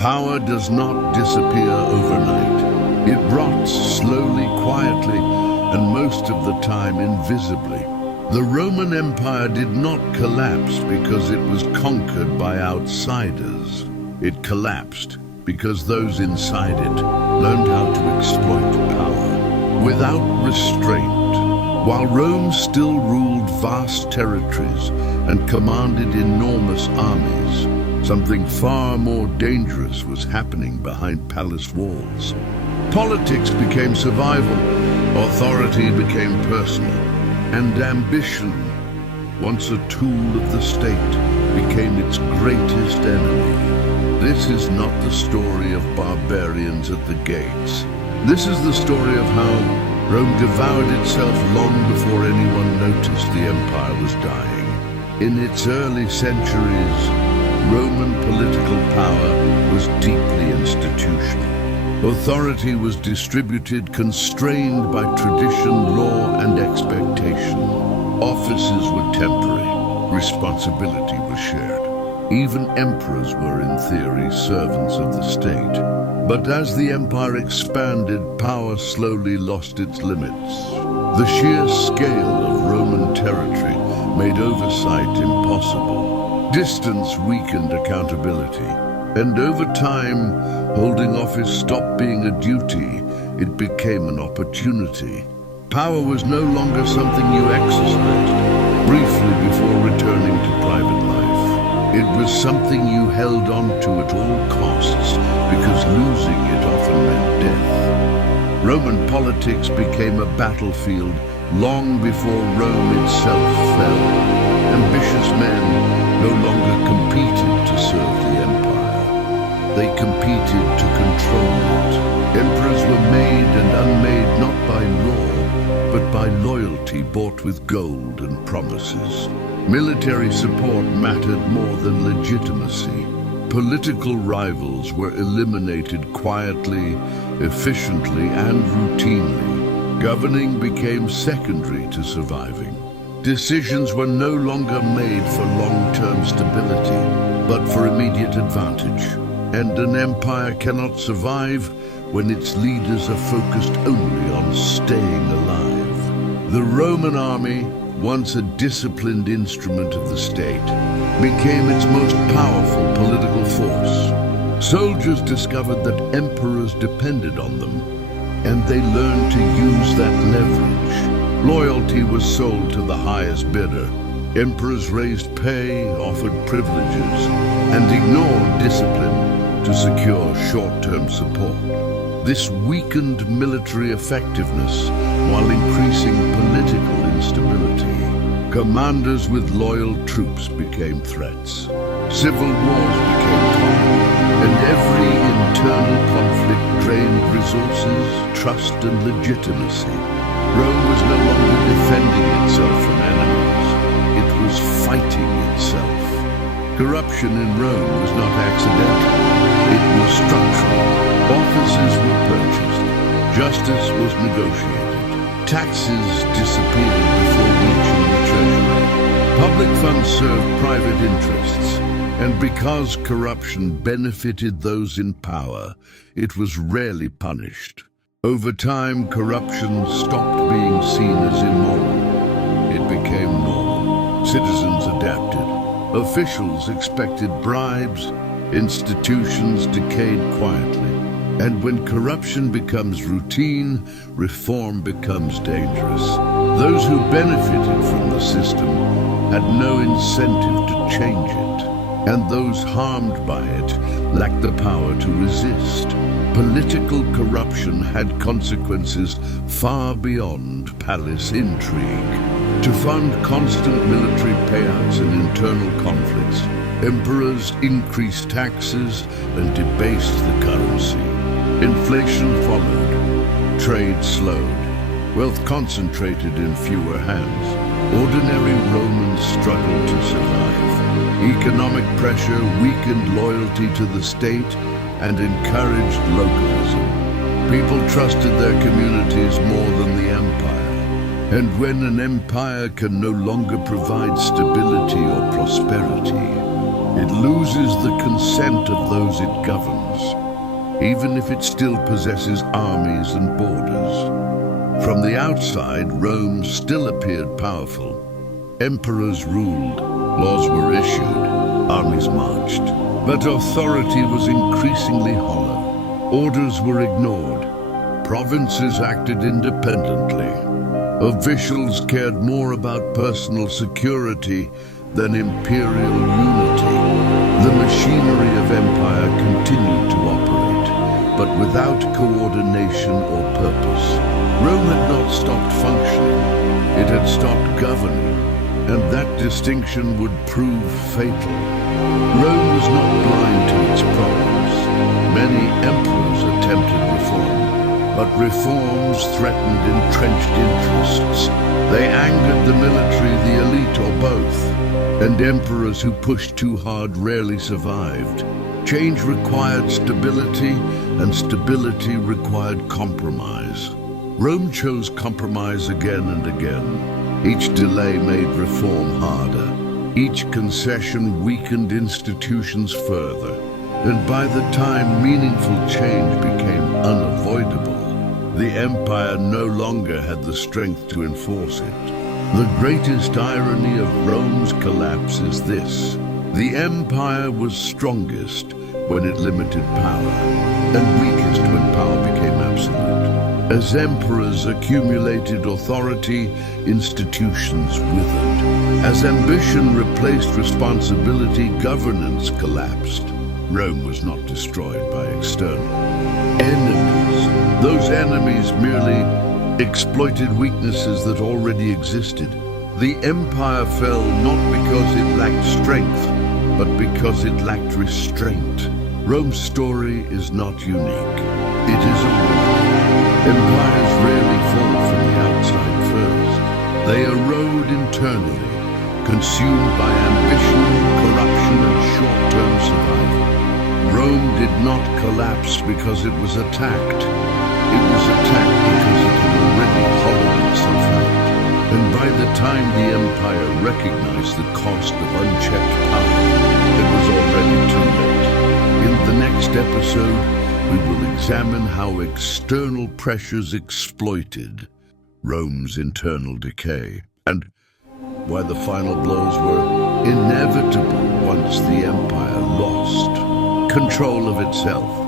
Power does not disappear overnight. It rots slowly, quietly, and most of the time invisibly. The Roman Empire did not collapse because it was conquered by outsiders. It collapsed because those inside it learned how to exploit power without restraint. While Rome still ruled vast territories and commanded enormous armies, something far more dangerous was happening behind palace walls. Politics became survival, authority became personal, and ambition, once a tool of the state, became its greatest enemy. This is not the story of barbarians at the gates. This is the story of how Rome devoured itself long before anyone noticed the empire was dying. In its early centuries, Roman political power was deeply institutional. Authority was distributed, constrained by tradition, law, and expectation. Offices were temporary. Responsibility was shared. Even emperors were, in theory, servants of the state. But as the empire expanded, power slowly lost its limits. The sheer scale of Roman territory made oversight impossible. Distance weakened accountability. And over time, holding office stopped being a duty. It became an opportunity. Power was no longer something you exercised briefly before returning to private life. It was something you held on to at all costs, because losing it often meant death. Roman politics became a battlefield long before Rome itself fell. Ambitious men no longer competed to serve the empire. They competed to control it. Emperors were made and unmade not by law, but by loyalty bought with gold and promises. Military support mattered more than legitimacy. Political rivals were eliminated quietly, efficiently, and routinely. Governing became secondary to surviving. Decisions were no longer made for long-term stability, but for immediate advantage. And an empire cannot survive when its leaders are focused only on staying alive. The Roman army, once a disciplined instrument of the state, became its most powerful political force. Soldiers discovered that emperors depended on them, and they learned to use that leverage. Loyalty was sold to the highest bidder. Emperors raised pay, offered privileges, and ignored discipline to secure short-term support. This weakened military effectiveness while increasing political instability. Commanders with loyal troops became threats. Civil wars became common, and every internal conflict drained resources, trust, and legitimacy. Rome was no longer defending itself from enemies. It was fighting itself. Corruption in Rome was not accidental. It was structural. Offices were purchased. Justice was negotiated. Taxes disappeared before reaching the treasury. Public funds served private interests. And because corruption benefited those in power, it was rarely punished. Over time, corruption stopped being seen as immoral. It became normal. Citizens adapted. Officials expected bribes. Institutions decayed quietly. And when corruption becomes routine, reform becomes dangerous. Those who benefited from the system had no incentive to change it, and those harmed by it lacked the power to resist. Political corruption had consequences far beyond palace intrigue. To fund constant military payouts and internal conflicts, emperors increased taxes and debased the currency. Inflation followed, trade slowed, wealth concentrated in fewer hands. Ordinary Romans struggled to survive. Economic pressure weakened loyalty to the state and encouraged localism. People trusted their communities more than the empire. And when an empire can no longer provide stability or prosperity, It loses the consent of those it governs, even if it still possesses armies and borders. From the outside, Rome still appeared powerful. Emperors ruled, laws were issued, armies marched. But authority was increasingly hollow. Orders were ignored. Provinces acted independently. Officials cared more about personal security than imperial unity. The machinery of empire continued to operate, but without coordination or purpose. Rome had not stopped functioning. It had stopped governing, and that distinction would prove fatal. Rome was not blind to its problems. Many emperors attempted reform, but reforms threatened entrenched interests. They angered the military, the elite, or both, and emperors who pushed too hard rarely survived. Change required stability, and stability required compromise. Rome chose compromise again and again. Each delay made reform harder. Each concession weakened institutions further. And by the time meaningful change became unavoidable, the empire no longer had the strength to enforce it. The greatest irony of Rome's collapse is this: the empire was strongest when it limited power, and weakest when power became absolute. As emperors accumulated authority, institutions withered. As ambition replaced responsibility, governance collapsed. Rome was not destroyed by external enemies. Those enemies merely exploited weaknesses that already existed. The empire fell not because it lacked strength, but because it lacked restraint. Rome's story is not unique. It is a warning. Empires rarely fall from the outside first. They erode internally, consumed by ambition, corruption, and short-term survival. Rome did not collapse because it was attacked. It was attacked because it had already hollowed itself out. And by the time the empire recognized the cost of unchecked power, it was already too late. In the next episode, we will examine how external pressures exploited Rome's internal decay, and why the final blows were inevitable once the empire lost control of itself.